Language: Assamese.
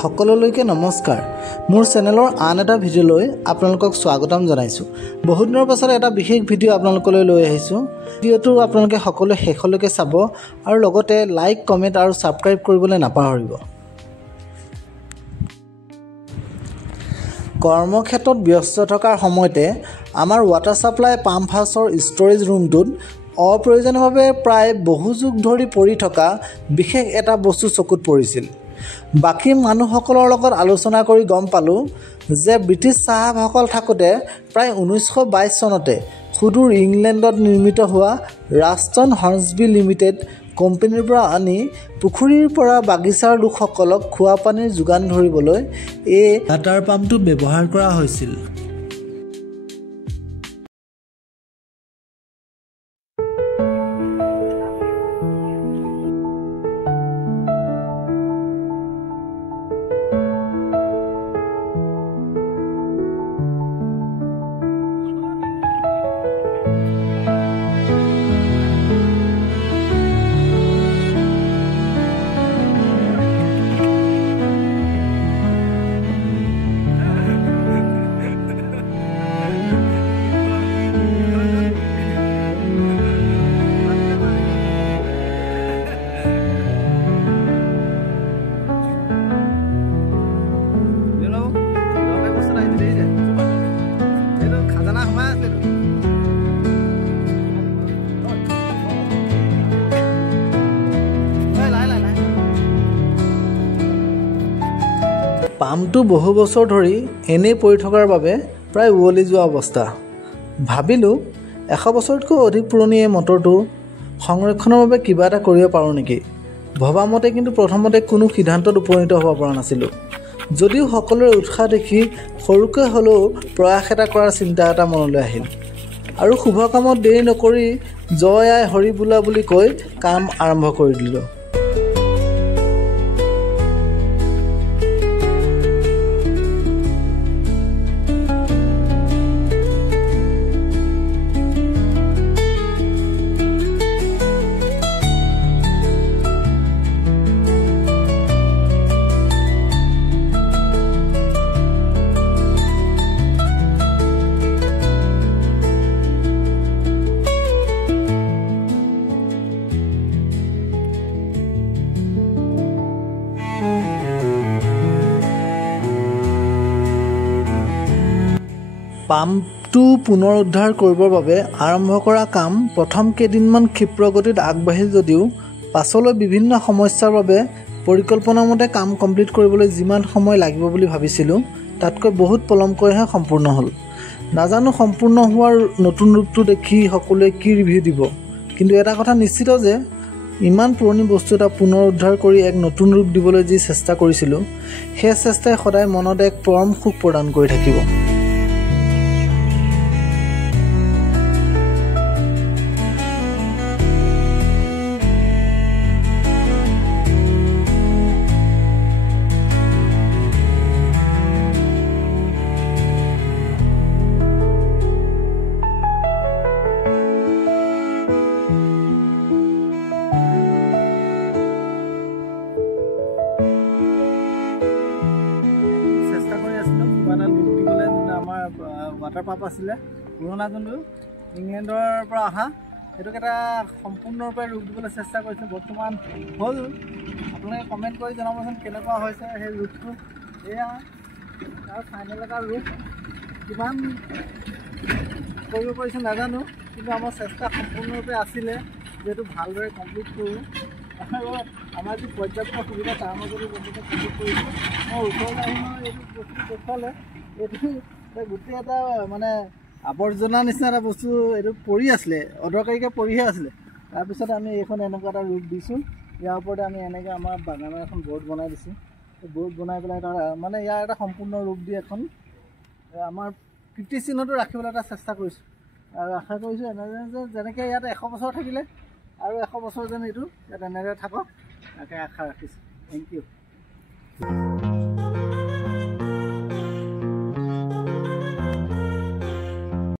সকলোলৈকে নমস্কাৰ। মোৰ চেনেলৰ আন এটা ভিডিঅ'লৈ আপোনালোকক স্বাগতম জনাইছোঁ। বহুত দিনৰ পাছত এটা বিশেষ ভিডিঅ' আপোনালোকলৈ লৈ আহিছোঁ। ভিডিঅ'টো আপোনালোকে সকলোৱে শেষলৈকে চাব আৰু লগতে লাইক, কমেণ্ট আৰু ছাবস্ক্ৰাইব কৰিবলৈ নাপাহৰিব। কৰ্মক্ষেত্ৰত ব্যস্ত থকাৰ সময়তে আমাৰ ৱাটাৰ ছাপ্লাই পাম্প হাউচৰ ষ্ট'ৰেজ ৰুমটোত অপ্ৰয়োজনীয়ভাৱে প্ৰায় বহু যুগ ধৰি পৰি থকা বিশেষ এটা বস্তু চকুত পৰিছিল। বাকী মানুহসকলৰ লগত আলোচনা কৰি গম পালোঁ যে ব্ৰিটিছ চাহাবসকল থাকোঁতে প্ৰায় 1922 চনতে সুদূৰ ইংলেণ্ডত নিৰ্মিত হোৱা ৰাষ্টন হৰ্নছবি লিমিটেড কোম্পানীৰ পৰা আনি পুখুৰীৰ পৰা বাগিচাৰ লোকসকলক খোৱা পানীৰ যোগান ধৰিবলৈ এই ৱাটাৰ পাম্পটো ব্যৱহাৰ কৰা হৈছিল। পাম্পটো বহু বছৰ ধৰি এনেই পৰি থকাৰ বাবে প্ৰায় উৱলি যোৱা অৱস্থা। ভাবিলোঁ 100 বছৰতকৈ অধিক পুৰণি এই মটৰটো সংৰক্ষণৰ বাবে কিবা এটা কৰিব পাৰোঁ নেকি। ভবামতে কিন্তু প্ৰথমতে কোনো সিদ্ধান্তত উপনীত হ'ব পৰা নাছিলোঁ। যদিও সকলোৰে উৎসাহ দেখি সৰুকৈ হ'লেও প্ৰয়াস এটা কৰাৰ চিন্তা এটা মনলৈ আহিল আৰু শুভ কামত দেৰি নকৰি জয় আই হৰি বোলা বুলি কৈ কাম আৰম্ভ কৰি দিলোঁ। পাম্পটো পুনৰ উদ্ধাৰ কৰিবৰ বাবে আৰম্ভ কৰা কাম প্ৰথম কেইদিনমান ক্ষিপ্ৰ গতিত আগবাঢ়িল যদিও পাছলৈ বিভিন্ন সমস্যাৰ বাবে পৰিকল্পনামতে কাম কমপ্লিট কৰিবলৈ যিমান সময় লাগিব বুলি ভাবিছিলোঁ তাতকৈ বহুত পলমকৈহে সম্পূৰ্ণ হ'ল। নাজানো সম্পূৰ্ণ হোৱাৰ নতুন ৰূপটো দেখি সকলোৱে কি ৰিভিউ দিব, কিন্তু এটা কথা নিশ্চিত যে ইমান পুৰণি বস্তু এটা পুনৰ উদ্ধাৰ কৰি এক নতুন ৰূপ দিবলৈ যি চেষ্টা কৰিছিলোঁ সেই চেষ্টাই সদায় মনত এক পৰম সুখ প্ৰদান কৰি থাকিব। ৱাটাৰ পাম্প আছিলে পুৰণা যোনটো ইংলেণ্ডৰ পৰা অহা, সেইটোক এটা সম্পূৰ্ণৰূপে ৰূপ দিবলৈ চেষ্টা কৰিছিলোঁ। বৰ্তমান হ'ল, আপোনালোকে কমেণ্ট কৰি জনাবচোন কেনেকুৱা হৈছে সেই ৰূপটো। এয়া তাৰ ফাইনেল এটা ৰূপ, কিমান কৰিব পাৰিছোঁ নাজানো, কিন্তু আমাৰ চেষ্টা সম্পূৰ্ণৰূপে আছিলে যিহেতু ভালদৰে কমপ্লিট কৰোঁ আৰু আমাৰ যি পৰ্যাপ্ত সুবিধা তাৰ মাজতে বস্তুটো কমপ্লিট কৰিছোঁ। মই ওচৰলৈ আহি মই এইটো বস্তু দেখুৱালে এইটো গোটেই এটা মানে আৱৰ্জনা নিচিনা এটা বস্তু এইটো পৰি আছিলে, অদৰকাৰীকৈ পৰিহে আছিলে। তাৰপিছত আমি এইখন এনেকুৱা এটা ৰূপ দিছোঁ। ইয়াৰ ওপৰতে আমি এনেকৈ আমাৰ বাগানৰ এখন বৰ্ড বনাই দিছোঁ। এই বৰ্ড বনাই পেলাই এটা মানে ইয়াৰ এটা সম্পূৰ্ণ ৰূপ দি এখন আমাৰ কীৰ্তিচিহ্নটো ৰাখিবলৈ এটা চেষ্টা কৰিছোঁ আৰু আশা কৰিছোঁ এনেদৰে যে যেনেকৈ ইয়াত 100 বছৰ থাকিলে আৰু 100 বছৰ যেন এইটো ইয়াত এনেদৰে থাকক, তাকে আশা ৰাখিছোঁ। Thank U.